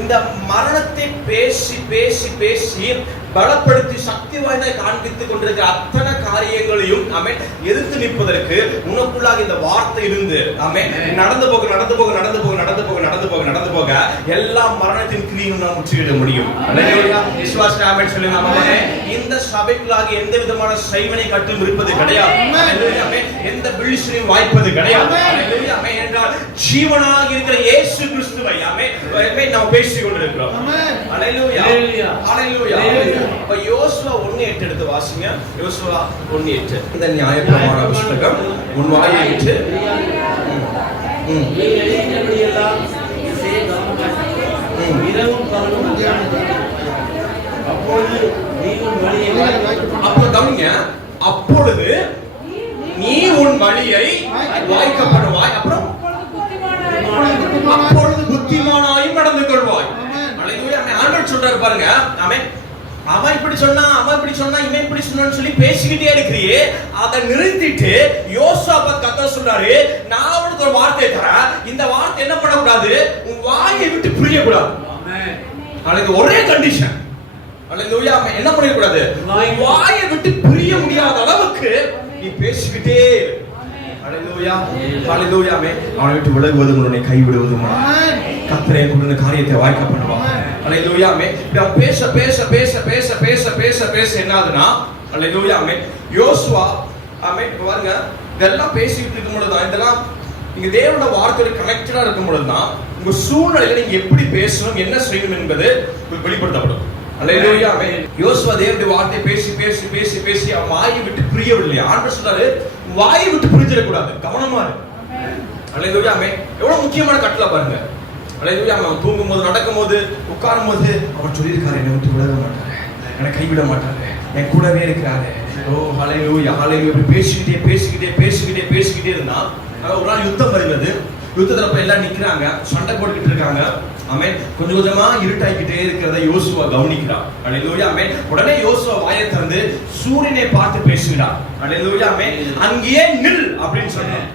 இந்த மரணத்தை பேசி பேசி பேசி பலப்படுத்தி சக்தி வாய்ந்த காண்பித்துக் கொண்டிருக்கிற அத்தனை காரியங்களையும் ஆமென் எதிர்த்து நிற்பதற்கு உனக்குள்ளாக இந்த வார்த்தை இருந்து ஆமென் நடந்து போக நடந்து போக நடந்து போக நடந்து போக நடந்து போக நடந்து போக எல்லா மரணத்தின் கிரியையும் நாம் முற்றிவிட முடியும். அல்லேலூயா. விசுவாச ஆமென் சொல்லுங்க. ஆமென். இந்த சபைக்குள்ளாக எந்த விதமான சைவனை கட்டும் இருப்பது கிடையாது. அல்லேலூயா. எந்த பில்டிஷனையும் வாய்ப்பது கிடையாது. அல்லேலூயா. என்றால் ஜீவனாக இருக்கிற இயேசு கிறிஸ்துவை ஆமென் நாம் பேசிக் கொண்டிருக்கிறோம். அல்லேலூயா, அல்லேலூயா. அப்ப யோசுவா 1:8 எடுத்து வாசிங்க. யோசுவா 1:8. இந்த நியாயப்பிரமாண புத்தகம் உன் வாயை விட்டு அப்பொழுது நீ உன் வழியை வாய்க்கப்படுவாய். அப்புறம் அப்பொழுது புத்திமானாயும் நடந்து கொள்வாய். ஆண்டவர் சொல்றாரு பாருங்க. அவன் இப்படி சொன்னா அவன் இப்படி சொன்னா இவன் இப்படி சொன்னான்னு சொல்லி பேசிக்கிட்டே இருக்கிறியே, அதை நிறுத்திட்டு யோசுவா கர்த்தர் சொல்றாரு, நான் உனக்கு ஒரு வார்த்தை தரேன். இந்த வார்த்தை என்ன பண்ணக்கூடாது? உன் வாயை விட்டு பிரியக்கூடாது. அதுக்கு ஒரே கண்டிஷன். அல்லேலூயா. என்ன பண்ணிடக்கூடாது? வாயை விட்டு பிரிய முடியாத அளவுக்கு நீ பேசிக்கிட்டே. அல்லேலூயா, அல்லேலூயா. அவனை விட்டு விலகுவதும் உன்னை கைவிடுவதும் கர்த்தரே உன்னுடைய காரியத்தை வாய்க்க பண்ணுவான். அல்லேலூயா. பேச பேச பேச பேச பேச பேச பேச என்னதுன்னா அல்லேலூயா. யோசுவா பாருங்க, இதெல்லாம் பேசிட்டு இருக்கும் பொழுதுதான், இதெல்லாம் நீங்க தேவனோட வார்த்தையோட கனெக்டடா இருக்கும் பொழுதுதான் உங்க சூழ்நிலையில நீங்க எப்படி பேசணும், என்ன செய்யணும் என்பது வெளிப்படுத்தப்படும். அல்லேலூயா. யோசுவா தேவனுடைய வார்த்தை பேசி பேசி பேசி பேசி அவன் வாயை விட்டு பிரியவில்லை. ஆண்டவர் சொல்றாரு, வாயை விட்டு பிரிஞ்சிடக்கூடாது, கவனமா இரு. அல்லேலூயா. எவ்வளவு முக்கியமான கட்டளை பாருங்க. அல்லேலூயா. அவன் தூங்கும் போது, நடக்கும் போது, உட்காரும் போது அவர் சொல்லியிருக்காரு, என்னை விட்டு விலக மாட்டாரு, என்னை கைவிட மாட்டாரு, என் கூடவே இருக்கிறாரு. ஓ ஹல்லேலூயா, ஹல்லேலூயா. பேசிக்கிட்டே பேசிக்கிட்டே பேசிக்கிட்டே பேசிக்கிட்டே இருந்தா ஒரு நாள் யுத்தம் வருகிறது. யுத்தத்துல எல்லாம் நிக்கிறாங்க, சண்டை போட்டுக்கிட்டு இருக்காங்க. ஆமென். கொஞ்சம் கொஞ்சமா இருட்டாயிக்கிட்டே இருக்கிறத யோசுவா கவனிக்கிறான். அல்லேலூயா. உடனே யோசுவா வாயை திறந்து சூரியனை பார்த்து பேசுகிறான். அல்லேலூயா. அங்கேயே நில் அப்படின்னு சொன்னான்.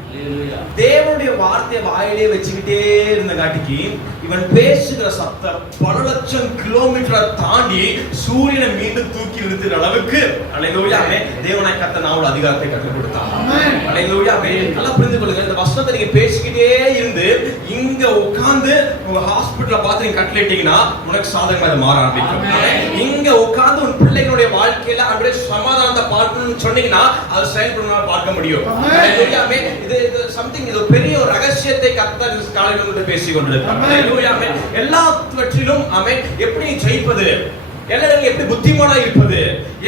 தேவனுடைய வார்த்தையை வாயிலே வச்சுக்கிட்டே இருந்த காட்டிக்கு இவன் பேசுகிற சத்தம் பல லட்சம் கிலோமீட்டர் தாண்டி சூரியனை மீண்டும் தூக்கி நிறுத்துற அளவுக்கு அல்லேலூயா தேவனாய் கர்த்தர் நாம அதிகாரத்தை கற்றுக் கொடுத்தார். அல்லேலூயா. நல்லா புரிந்து கொள்ளுங்க. இந்த வசனத்தை நீங்க பேசிக்கிட்டே இருந்து இங்க உட்கார்ந்து உங்க ஹாஸ்பிடல்ல பார்த்து நீங்க கட்டளிட்டீங்கன்னா உனக்கு சாதகமா அது மாற ஆரம்பிக்கும். இங்க உட்கார்ந்து உன் பிள்ளைகளுடைய வாழ்க்கையில அப்படியே சமாதானத்தை பார்க்கணும்னு சொன்னீங்கன்னா அது செயல்படுமா பார்க்க முடியும். அல்லேலூயா. இது சம்திங், இது பெரிய ஒரு ரகசியத்தை கர்த்தர் காலையில வந்து பேசிக் கொண்டிருக்கிறார். அல்லேலூயா. எல்லாவற்றிலும் ஆமென் எப்படி ஜெயிப்பது, எல்லா இடங்களிலும் எப்படி புத்திமானா இருப்பது,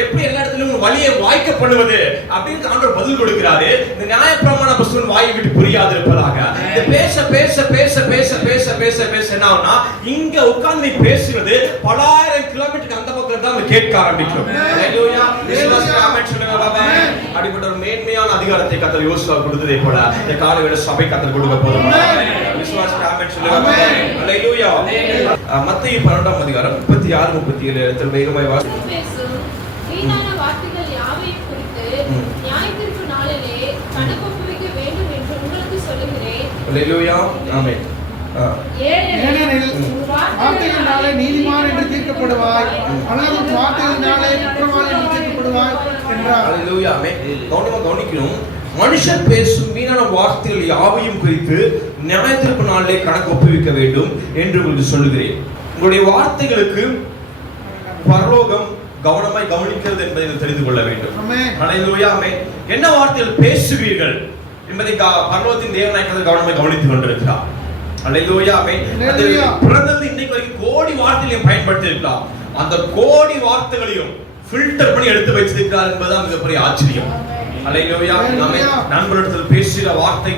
எப்படி எல்லா இடத்திலும் வழியை வாய்க்க பண்ணுவது அப்படின்னு ஆண்டவர் பதில் கொடுக்கிறாரு. இந்த நியாயப்பிரமாண புத்தகம் வாயை விட்டு புரியாது இருப்பதாக இந்த பேச பேச பேச பேச பேச பேச பேச என்ன ஆகும்னா இங்க உட்கார்ந்து பேசுறது பலாயிரம் கிலோமீட்டருக்கு அந்த பக்கம் தான் கேட்க ஆரம்பிக்கும். அல்லேலூயா. விசுவாசிக்கிற ஆமென் சொல்லுங்க பாபா. அப்படிப்பட்ட ஒரு மேன்மையான அதிகாரத்தை கர்த்தர் யோசுவா கொடுத்ததே போல இந்த காலவேளை சபை கர்த்தர் கொடுக்க போதும். விசுவாசிக்கிற ஆமென் சொல்லுங்க பாபா. ஹalleluya. மத்தேயு 12ஆம் அதிகாரம் 36 37 இடத்தில் வேகமாய் வாசி. வீணான வார்த்தைகள் யாவையும் குறித்து நியாயத்தீர்ப்பு நாளிலே கணக்கொப்புவிக்க வேண்டும் என்று உங்களுக்கு சொல்லுகிறேன். ஹalleluya. ஆமென். ஏனெனில் வார்த்தைகளினாலே நீதிமான் என்று தீர்க்கப்படுவாய், ஆனால் வார்த்தைகளினாலே குற்றவாளி என்று தீர்க்கப்படுவாய் என்றார். ஹalleluya. ஆமென். கவனிக்கணும். மனுஷன் பேசும் வீணான வார்த்தைகள் யாவையும் குறித்து நியாயத்தீர்ப்பு நாளிலே கணக்கு ஒப்புவிக்க வேண்டும் என்று உங்களுக்கு சொல்லுகிறேன். உங்களுடைய வார்த்தைகளுக்கு பரலோகம் கவனமாய் கவனிக்கிறது என்பதை நீங்கள் தெரிந்து கொள்ள வேண்டும். ஹalleluya. ஆமென். என்ன வார்த்தைகள் பேசுவீர்கள் என்பதை பரலோகத்தின் தேவனாய் கவனமாய் கவனித்துக் கொண்டிருக்கிறார். ஹalleluya. ஆமென். பிறந்தது இன்னைக்கு வரைக்கும் கோடி வார்த்தைகளையும் பயன்படுத்தி இருக்கலாம். அந்த கோடி வார்த்தைகளையும் ஃபில்டர் பண்ணி எடுத்து வச்சிருக்கிறார் என்பதுதான் மிகப்பெரிய ஆச்சரியம். ஹalleluya. ஆமென். நண்பர்களிடத்தில் பேசுகிற வார்த்தை,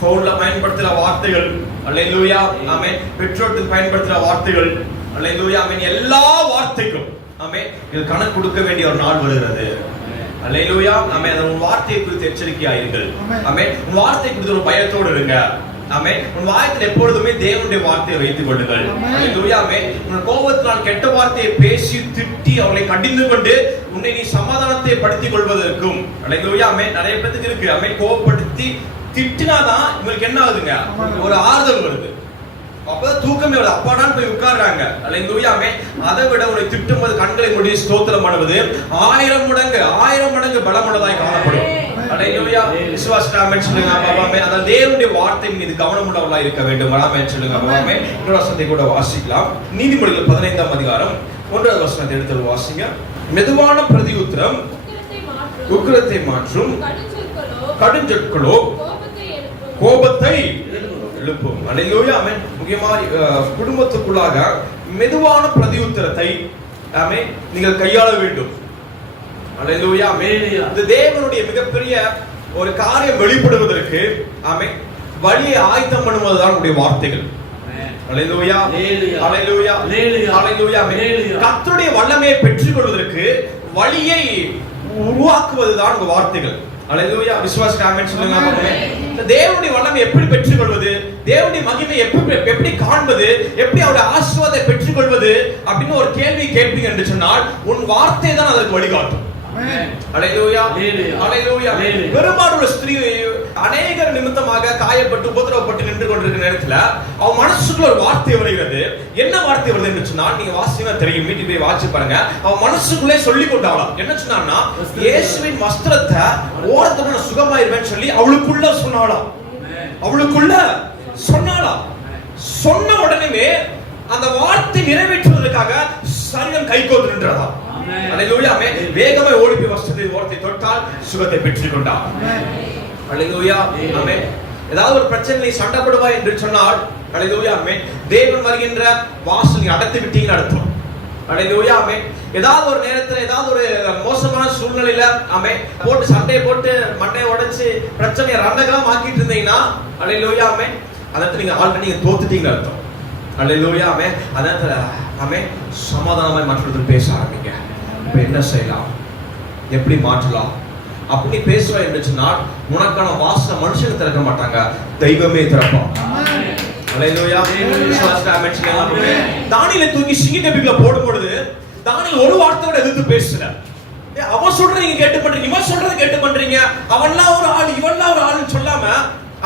போன்ல பயன்படுத்துகிற வார்த்தைகள், ஹalleluya. ஆமென். பெற்றோருக்கு பயன்படுத்துகிற வார்த்தைகள், ஹalleluya. ஆமென். எல்லா வார்த்தைக்கும் ஆமென் இது கணக்கு கொடுக்க வேண்டிய ஒரு நாள் வருகிறது. ஹalleluya. ஆமென். உன் வார்த்தையை குறித்து எச்சரிக்கையா இருங்கள். ஆமென். உன் வார்த்தை குறித்து ஒரு பயத்தோடு இருங்க. ஆமென். உன் வாயத்தில் எப்பொழுதுமே தேவனுடைய வார்த்தையை வைத்துக் கொள்ளுங்கள். ஹalleluya. ஆமென். உன் கோபத்தினால் கெட்ட வார்த்தையை பேசி திட்டி அவளை கடிந்து கொண்டு உன்னை நீ சமாதானத்தை படுத்திக் கொள்வதற்கும், ஹalleluya. ஆமென். நிறைய பேருக்கு இருக்கு. ஆமென். கோபப்படுத்தி திட்டினாதான் உங்களுக்கு என்ன ஆகுதுங்க? ஒரு ஆறுதல் வருது. அப்பதான் தூக்கமே வருது. அப்பாடான்னு போய் உட்கார்றாங்க. ஹalleluya. ஆமென். அதை விட உன்னை திட்டும்போது கண்களை மூடி ஸ்தோத்திரம் பண்ணுவது 1000 மடங்கு பலமுள்ளதாய் காணப்படும். ஹalleluya. விசுவாசிக்கிற ஆமென் சொல்லுங்க பாபா. ஆமென். அத தேவனுடைய வார்த்தை மீது கவனம் உள்ளவர்களாய் இருக்க வேண்டும். ஆமென் சொல்லுங்க பாபா. ஆமென். இன்னொரு வசனத்தை கூட வாசிக்கலாம். நீதிமொழிகள் 15ஆம் அதிகாரம் 1வது வசனத்தை எடுத்து வாசிங்க. மெதுவான பிரதியுத்தரம் உக்கிரத்தை மாற்றும், கடுஞ்சொற்களோ கோபத்தை எழுப்பும். ஹalleluya. ஆமென். முக்கியமாக குடும்பத்துக்குள்ளாக மெதுவான பிரதியுத்தரத்தை ஆமென் நீங்கள் கையாள வேண்டும். ஹalleluya. ஆமென். இந்த தேவனுடைய மிகப்பெரிய ஒரு காரியம் வெளிப்படுவதற்கு ஆமென் வழியை ஆயத்தம் பண்ணுவதுதான் உங்களுடைய வார்த்தைகள். ஹalleluya. ஹalleluya. ஹalleluya. ஆமென். கர்த்தருடைய வல்லமையை பெற்றுக்கொள்வதற்கு வழியை உருவாக்குவதுதான் உங்க வார்த்தைகள். ஹalleluya. விசுவாசிக்கிற ஆமென் சொல்லுங்க ஆமென். தேவனுடைய வல்லமை எப்படி பெற்றுக்கொள்வது, தேவனுடைய மகிமை எப்படி காண்பது, எப்படி அவருடைய ஆசீர்வாதத்தை பெற்றுக்கொள்வது அப்படின்னு ஒரு கேள்வி கேட்பீங்க என்று சொன்னால் உன் வார்த்தை தான் அதற்கு வழிகாட்டும். ஹalleluya. ஹalleluya. பெரும்பாலான ஸ்திரீ அநேகர் நிமித்தமாக காயப்பட்டு உபத்திரவப்பட்டு நின்று கொண்டிருக்கிற நேரத்துல அவன் மனசுக்குள்ள ஒரு வார்த்தை வருகிறது. என்ன வார்த்தை வருது என்று சொன்னால் நீங்க வாசினா தெரியும், வீட்டுக்கு போய் வாசி பாருங்க. அவன் மனசுக்குள்ளே சொல்லி கொண்டாளாம். என்ன சொன்னான்னா, இயேசுவின் வஸ்திரத்தை ஓரத்தோட சுகமாயிருவேன்னு சொல்லி அவளுக்குள்ள சொன்னாளாம். அவளுக்குள்ள சொன்னாளாம். சொன்ன உடனே அந்த வார்த்தை நிறைவேற்றுவதற்காக சரீரம் கைகோத்து நின்றதா. ஹalleluya. ஆமென். வேகமாய் ஓடி போய் வஸ்திரத்தை ஓரத்தை தொட்டால் சுகத்தை பெற்றுக்கொண்டார். ஹalleluya. ஆமென். ஏதாவது ஒரு பிரச்சனை சண்டை போடுவாய் என்று சொன்னால் ஹalleluya. ஆமென். தேவன் வருகின்ற வாசல் நீ அடைத்து விட்டீங்கன்னு அர்த்தம். ஹalleluya. ஆமென். ஏதாவது ஒரு நேரத்துல ஏதாவது ஒரு மோசமான சூழ்நிலையில ஆமென் போட்டு சண்டையை போட்டு மண்டையை உடைச்சு பிரச்சனையை ரண்டகமா ஆக்கிட்டு இருந்தீங்கன்னா ஹalleluya. ஆமென். அதற்கு நீங்க ஆல்ரெடி நீங்க தோத்துட்டீங்கன்னு அர்த்தம். ஹalleluya. ஆமென். அதனால ஆமென் சமாதானமாய் மற்றவர்கள் பேச ஆரம்பிங்க. இப்ப என்ன செய்யலாம், எப்படி மாற்றலாம் அப்படி பேசுவா என்று சொன்னால் உனக்கான வாசல் மனுஷன் திறக்க மாட்டாங்க, தெய்வமே திறப்பான். ஹalleluya. தானியேலை தூக்கி சிங்கக்கபிக்குள்ள போடும் பொழுது தானியேல் ஒரு வார்த்தையோட எதிர்த்து பேசுறார். அவன் சொல்றது நீங்க கேட்டு பண்றீங்க, இவன் சொல்றது கேட்டு பண்றீங்க, அவன்லாம் ஒரு ஆள் இவன்லாம் ஒரு ஆளுன்னு சொல்லாம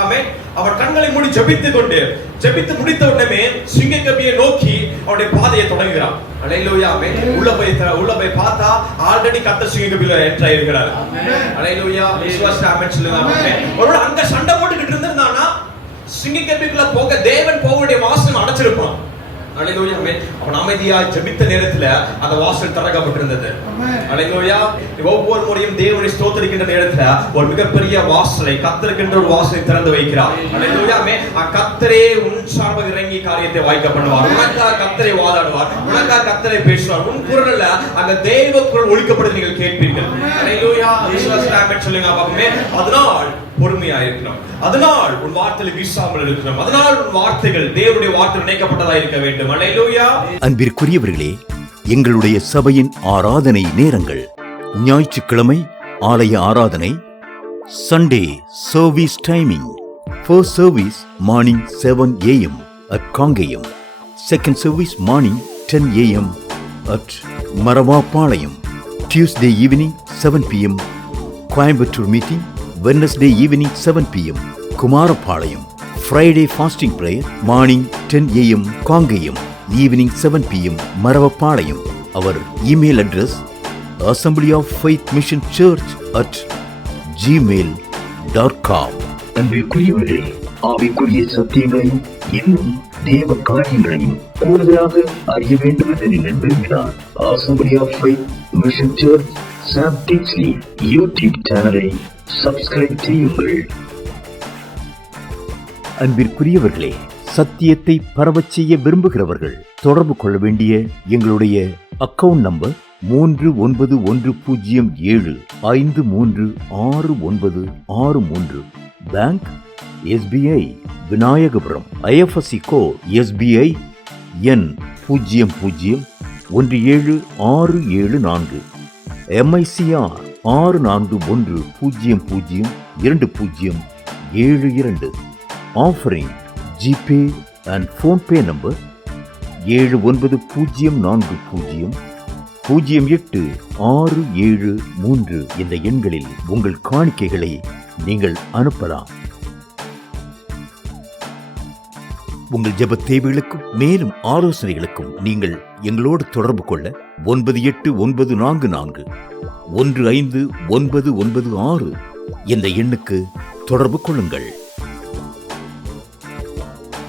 ஆமென் அவர் கண்களை மூடி ஜெபித்து முடித்த உடனே சிங்கக்கபியை நோக்கி அவருடைய பாதையை தொடங்குகிறான். ஹalleluya. ஆமென். உள்ள போய் பார்த்தா ஆல்ரெடி கர்த்தர் சிங்கக்கபியில என்டர் ஆயிருக்கிறார். ஹalleluya. விசுவாசிக்கிற ஆமென் சொல்லுங்க ஆமென். ஒருவேளை அங்க சண்டை போட்டுக்கிட்டு இருந்தானா சிங்கக்கபிக்குள்ள போக தேவன் போகக்கூடிய வாசல் அடைச்சிருப்பான். ஹalleluya. ஆமென். அவன் அமைதியாய் ஜெபித்த நேரத்துல அந்த வாசல் திறக்கப்பட்டிருந்தது. ஹalleluya. ஒவ்வொரு முறையும் தேவனை ஸ்தோத்திரிக்கின்ற நேரத்துல ஒரு மிகப்பெரிய வாசலை கர்த்தருக்கென்ற ஒரு வாசலை திறந்து வைக்கிறார். ஹalleluya. ஆமென். கர்த்தரே உன் சார்பாக இறங்கி காரியத்தை வாய்க்க பண்ணுவார். உனக்காக கர்த்தரை வாதாடுவார், உனக்காக கர்த்தரை பேசுவார். உன் குரல்ல அந்த தேவ குரல் ஒலிக்கப்படுவதை நீங்கள் கேட்பீர்கள். ஹalleluya. விசுவாசிக்கிற ஆமென் சொல்லுங்க பாப்போமே. அதனால் பொறுமையா இருக்கணும், அதனால் உன் வார்த்தையில் வீசாமல் இருக்கணும், அதனால் உன் வார்த்தைகள் தேவனுடைய வார்த்தை இணைக்கப்பட்டதா இருக்க வேண்டும். ஹalleluya. அன்பிற்குரியவர்களே, எங்களுடைய சபையின் ஆராதனை நேரங்கள் ஞாயிற்றுக்கிழமை ஆலய ஆராதனை. Sunday service timing. First service morning 7 a.m. at Kangayam. Second service morning 10 a.m. at Maravapalayam. Tuesday evening 7 p.m. Coimbatore meeting. Wednesday evening 7 p.m. Kumarapalayam. Friday fasting prayer morning 10 a.m. Kangayam. Evening 7 p.m. Maravapalayam. Our email address Assembly of Faith Mission Church at gmail.com. அன்பிற்குரியவர்களே, ஆவிக்குரிய சத்தியங்களையும் இன்னும் தேவ காரியங்களையும் கூடுதலாக அறிய வேண்டும் என்று நீங்கள் விரும்பினால் Assembly of Faith Mission Church Sam Kingsley YouTube சேனலை சப்ஸ்கிரைப் செய்யுங்கள். அன்பிற்குரியவர்களே, சத்தியத்தை பரவச் செய்ய விரும்புகிறவர்கள் தொடர்பு கொள்ள வேண்டிய எங்களுடைய account number 3117536963. Bank SBI Vinayagapuram. IFSC code SBI N 001764. MICR 64102072. Offering GPay and PhonePe number 79400867 இந்த எண்களில் உங்கள் காணிக்கைகளை நீங்கள் அனுப்பலாம். உங்கள் ஜெப தேவைகளுக்கும் மேலும் ஆலோசனைகளுக்கும் நீங்கள் எங்களோடு தொடர்பு கொள்ள 9894415996 என்ற எண்ணுக்கு தொடர்பு கொள்ளுங்கள்.